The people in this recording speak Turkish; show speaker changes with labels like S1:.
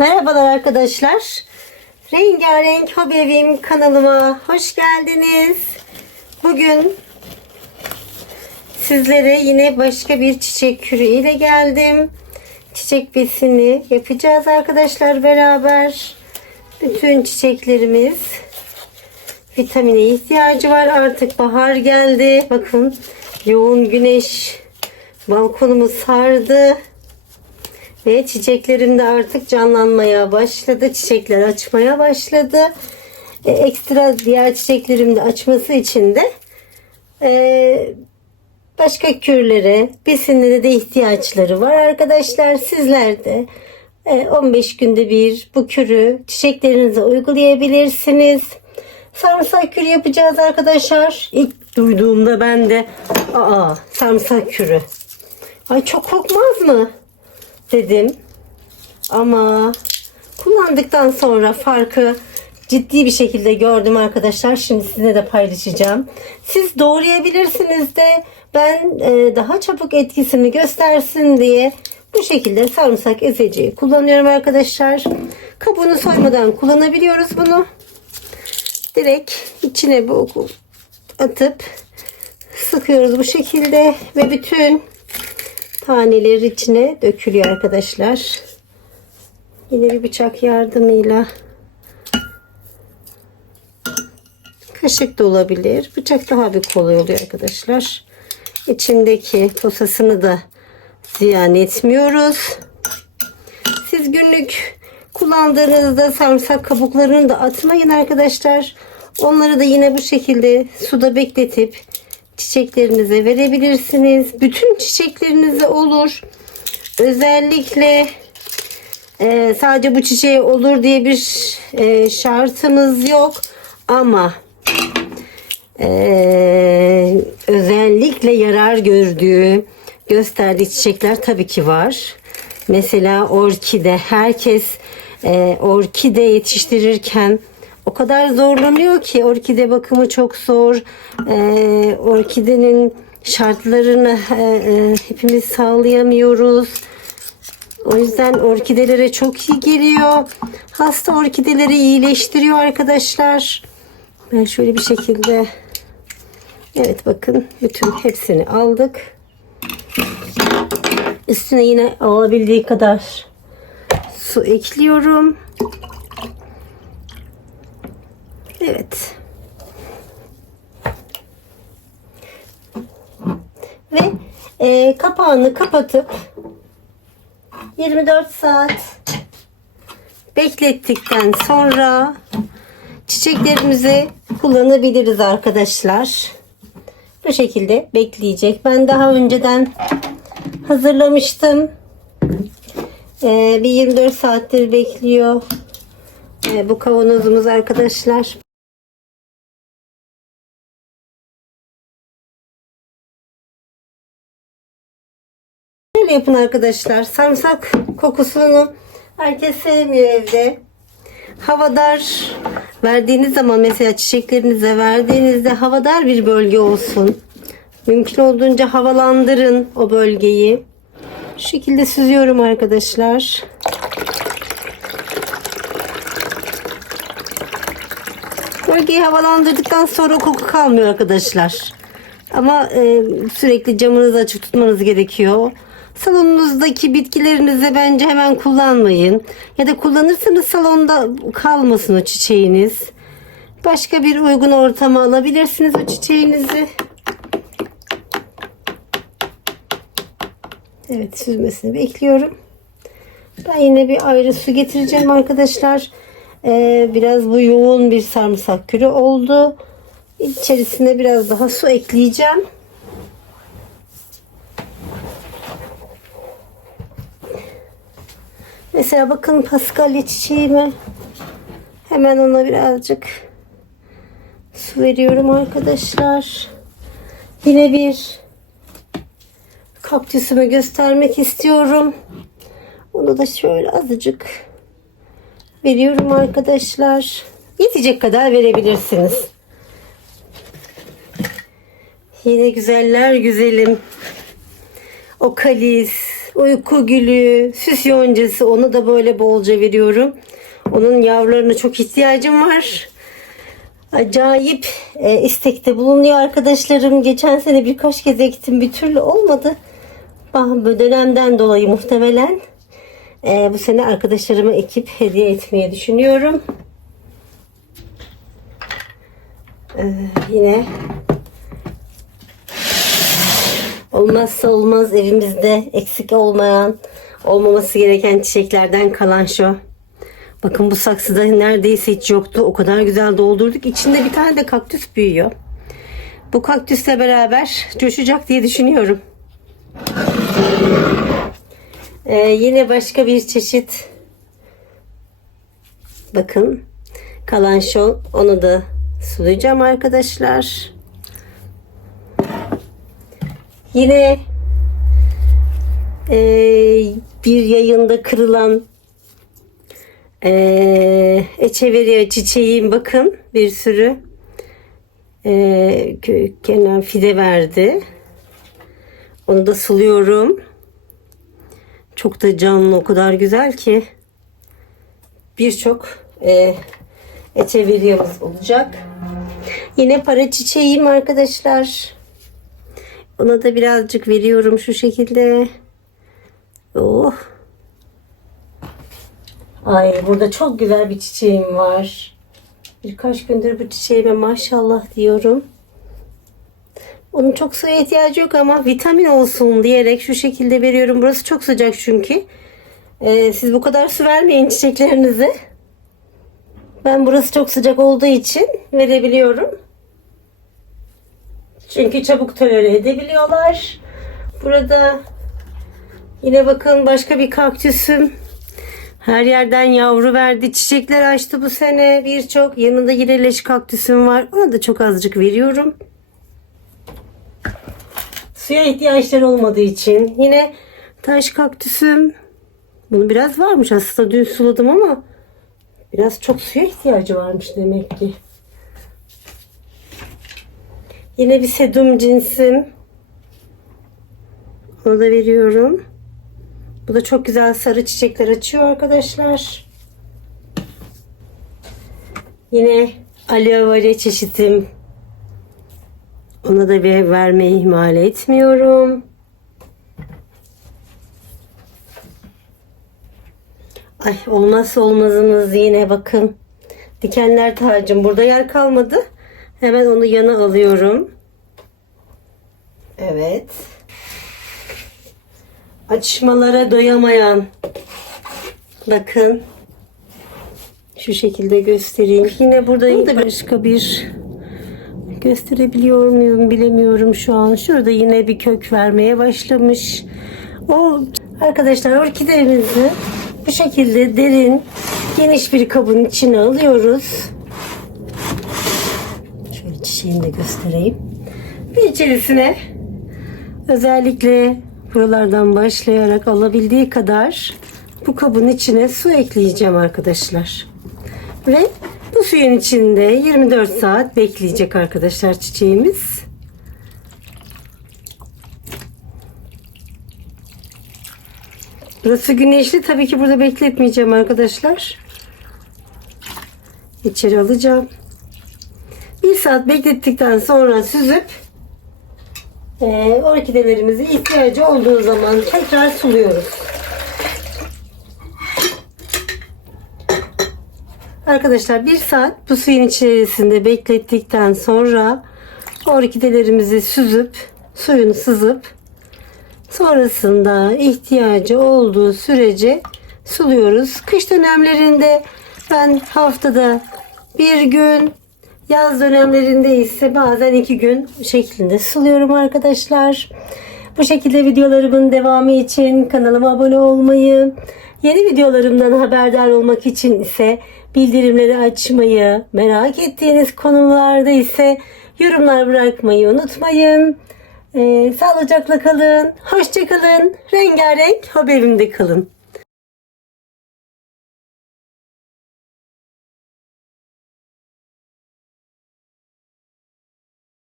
S1: Merhabalar arkadaşlar. Rengarenk Hobi Evim kanalıma hoş geldiniz. Bugün sizlere yine başka bir çiçek kürü ile geldim. Çiçek besini yapacağız arkadaşlar beraber. Bütün çiçeklerimiz vitamine ihtiyacı var. Artık bahar geldi. Bakın yoğun güneş balkonumu sardı. Ve çiçeklerim de artık canlanmaya başladı. Çiçekler açmaya başladı. E, ekstra diğer çiçeklerim de açması için de e, başka kürlere, besinlere de ihtiyaçları var arkadaşlar. Sizler de e, 15 günde bir bu kürü çiçeklerinize uygulayabilirsiniz. Sarımsak kürü yapacağız arkadaşlar. İlk duyduğumda ben de aa sarımsak kürü. Ay çok kokmaz mı? Dedim. Ama kullandıktan sonra farkı ciddi bir şekilde gördüm arkadaşlar. Şimdi sizinle de paylaşacağım. Siz doğrayabilirsiniz de ben e, daha çabuk etkisini göstersin diye bu şekilde sarımsak ezeciyi kullanıyorum arkadaşlar. Kabuğunu soymadan kullanabiliyoruz bunu. Direkt içine bu atıp sıkıyoruz bu şekilde ve bütün taneleri içine dökülüyor arkadaşlar. Yine bir bıçak yardımıyla kaşık da olabilir. Bıçak daha bir kolay oluyor arkadaşlar. İçindeki posasını da ziyan etmiyoruz. Siz günlük kullandığınızda sarımsak kabuklarını da atmayın arkadaşlar. Onları da yine bu şekilde suda bekletip çiçeklerinize verebilirsiniz. Bütün çiçeklerinize olur. Özellikle e, sadece bu çiçeğe olur diye bir e, şartımız yok. Ama e, özellikle yarar gördüğü, gösterdiği çiçekler tabii ki var. Mesela orkide. Herkes e, orkide yetiştirirken o kadar zorlanıyor ki orkide bakımı çok zor. Ee, orkidenin şartlarını e, e, hepimiz sağlayamıyoruz. O yüzden orkidelere çok iyi geliyor. Hasta orkideleri iyileştiriyor arkadaşlar. Ben şöyle bir şekilde Evet bakın bütün hepsini aldık. Üstüne yine alabildiği kadar su ekliyorum. Evet. Ve e, kapağını kapatıp 24 saat beklettikten sonra çiçeklerimizi kullanabiliriz arkadaşlar. Bu şekilde bekleyecek. Ben daha önceden hazırlamıştım. E, bir 24 saattir bekliyor. E, bu kavanozumuz arkadaşlar. Böyle yapın arkadaşlar. Sarımsak kokusunu herkes sevmiyor evde. Havadar verdiğiniz zaman mesela çiçeklerinize verdiğinizde havadar bir bölge olsun. Mümkün olduğunca havalandırın o bölgeyi. Şu şekilde süzüyorum arkadaşlar. Bölgeyi havalandırdıktan sonra koku kalmıyor arkadaşlar. Ama e, sürekli camınızı açık tutmanız gerekiyor. Salonunuzdaki bitkilerinizi bence hemen kullanmayın. Ya da kullanırsanız salonda kalmasın o çiçeğiniz. Başka bir uygun ortama alabilirsiniz o çiçeğinizi. Evet süzmesini bekliyorum. Ben yine bir ayrı su getireceğim arkadaşlar. Ee, biraz bu yoğun bir sarımsak kürü oldu. İçerisine biraz daha su ekleyeceğim. Mesela bakın paskalya çiçeğime hemen ona birazcık su veriyorum arkadaşlar. Yine bir kaktüsümü göstermek istiyorum. Onu da şöyle azıcık veriyorum arkadaşlar. Yetecek kadar verebilirsiniz. Yine güzeller güzelim. O kalis, uyku gülü, süs yoncası onu da böyle bolca veriyorum. Onun yavrularına çok ihtiyacım var. Acayip e, istekte bulunuyor arkadaşlarım. Geçen sene birkaç kez ektim bir türlü olmadı. Bah, bu dönemden dolayı muhtemelen e, bu sene arkadaşlarıma ekip hediye etmeyi düşünüyorum. E, yine olmazsa olmaz evimizde eksik olmayan olmaması gereken çiçeklerden kalan şu. Bakın bu saksıda neredeyse hiç yoktu. O kadar güzel doldurduk. İçinde bir tane de kaktüs büyüyor. Bu kaktüsle beraber coşacak diye düşünüyorum. Ee, yine başka bir çeşit. Bakın kalan şu. Onu da sulayacağım arkadaşlar. Yine ee, bir yayında kırılan ee, echeveria çiçeğim bakın bir sürü kö- kenar fide verdi. Onu da suluyorum. Çok da canlı o kadar güzel ki birçok e, echeveriyamız olacak. Yine para çiçeğim arkadaşlar. Ona da birazcık veriyorum şu şekilde. Oh. Ay burada çok güzel bir çiçeğim var. Birkaç gündür bu çiçeğime maşallah diyorum. Onun çok suya ihtiyacı yok ama vitamin olsun diyerek şu şekilde veriyorum. Burası çok sıcak çünkü. Ee, siz bu kadar su vermeyin çiçeklerinize. Ben burası çok sıcak olduğu için verebiliyorum. Çünkü çabuk tolere edebiliyorlar. Burada yine bakın başka bir kaktüsüm. Her yerden yavru verdi. Çiçekler açtı bu sene birçok. Yanında yine leş kaktüsüm var. Ona da çok azıcık veriyorum. Suya ihtiyaçları olmadığı için. Yine taş kaktüsüm. Bunu biraz varmış aslında dün suladım ama biraz çok suya ihtiyacı varmış demek ki. Yine bir sedum cinsim. Onu da veriyorum. Bu da çok güzel sarı çiçekler açıyor arkadaşlar. Yine aloe vera çeşitim. Ona da bir vermeyi ihmal etmiyorum. Ay olmazsa olmazımız yine bakın. Dikenler tacım. Burada yer kalmadı. Hemen onu yana alıyorum. Evet. Açmalara doyamayan. Bakın. Şu şekilde göstereyim. Yine burada da başka bir gösterebiliyor muyum bilemiyorum şu an. Şurada yine bir kök vermeye başlamış. O arkadaşlar orkidemizi bu şekilde derin geniş bir kabın içine alıyoruz. Çiçeğini de göstereyim. Ve içerisine özellikle buralardan başlayarak alabildiği kadar bu kabın içine su ekleyeceğim arkadaşlar. Ve bu suyun içinde 24 saat bekleyecek arkadaşlar çiçeğimiz. Burası güneşli. Tabii ki burada bekletmeyeceğim arkadaşlar. İçeri alacağım. Saat beklettikten sonra süzüp e, orkidelerimizi ihtiyacı olduğu zaman tekrar suluyoruz. Arkadaşlar bir saat bu suyun içerisinde beklettikten sonra orkidelerimizi süzüp suyunu sızıp sonrasında ihtiyacı olduğu sürece suluyoruz. Kış dönemlerinde ben haftada bir gün yaz dönemlerinde ise bazen iki gün şeklinde suluyorum arkadaşlar. Bu şekilde videolarımın devamı için kanalıma abone olmayı, yeni videolarımdan haberdar olmak için ise bildirimleri açmayı, merak ettiğiniz konularda ise yorumlar bırakmayı unutmayın. Ee, sağlıcakla kalın, hoşça kalın, rengarenk haberimde kalın.